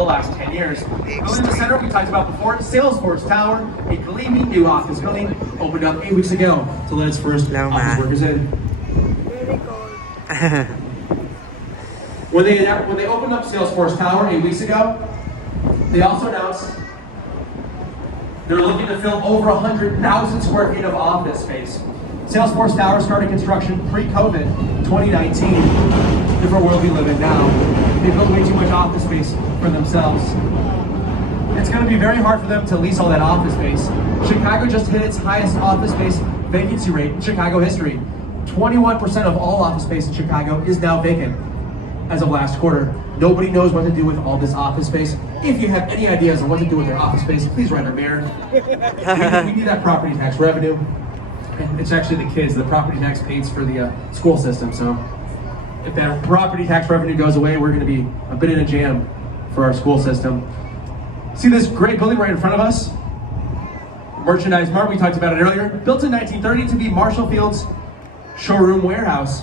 the last 10 years. Building in the center we talked about before, Salesforce Tower, a gleaming new office building, opened up 8 weeks ago to let its first office workers in. Very cold. When they opened up Salesforce Tower 8 weeks ago, they also announced they're looking to fill over 100,000 square feet of office space. Salesforce Tower started construction pre-COVID, 2019. Different world we live in now. They built way too much office space for themselves. It's going to be very hard for them to lease all that office space. Chicago just hit its highest office space vacancy rate in Chicago history. 21% of all office space in Chicago is now vacant as of last quarter. Nobody knows what to do with all this office space. If you have any ideas on what to do with their office space, please write our mayor. We need that property tax revenue. It's actually the kids. The property tax pays for the school system. So if that property tax revenue goes away, we're going to be a bit in a jam for our school system. See this great building right in front of us? Merchandise Mart, we talked about it earlier. Built in 1930 to be Marshall Field's showroom warehouse.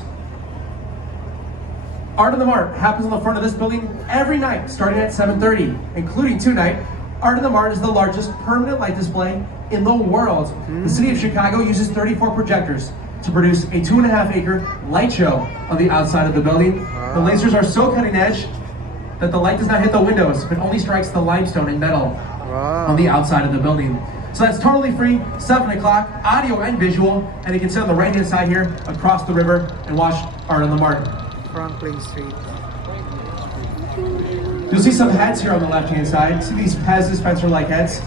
Art in the Mart happens on the front of this building every night, starting at 7:30, including tonight. Art in the Mart is the largest permanent light display in the world. The city of Chicago uses 34 projectors to produce a 2.5-acre light show on the outside of the building. The lasers are so cutting edge that the light does not hit the windows, but only strikes the limestone and metal on the outside of the building. So that's totally free, 7 o'clock, audio and visual, and you can sit on the right-hand side here across the river and watch Art in the Mart. Franklin Street. You'll see some heads here on the left-hand side. See these Pez dispenser-like heads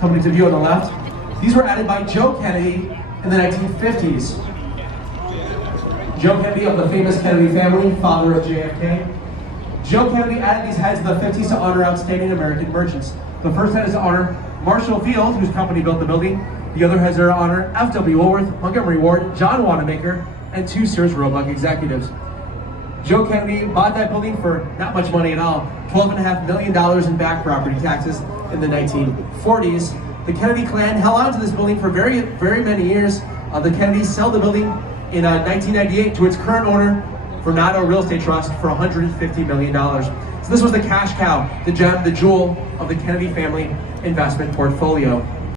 coming to view on the left? These were added by Joe Kennedy in the 1950s. Joe Kennedy of the famous Kennedy family, father of JFK. Joe Kennedy added these heads in the 50s to honor outstanding American merchants. The first head is to honor Marshall Field, whose company built the building. The other heads are to honor F.W. Woolworth, Montgomery Ward, John Wanamaker, and 2 Sears Roebuck executives. Joe Kennedy bought that building for not much money at all, $12.5 million in back property taxes in the 1940s. The Kennedy clan held on to this building for very, very many years. The Kennedys sold the building in 1998 to its current owner, Vornado Real Estate Trust, for $150 million. So this was the cash cow, the gem, the jewel of the Kennedy family investment portfolio.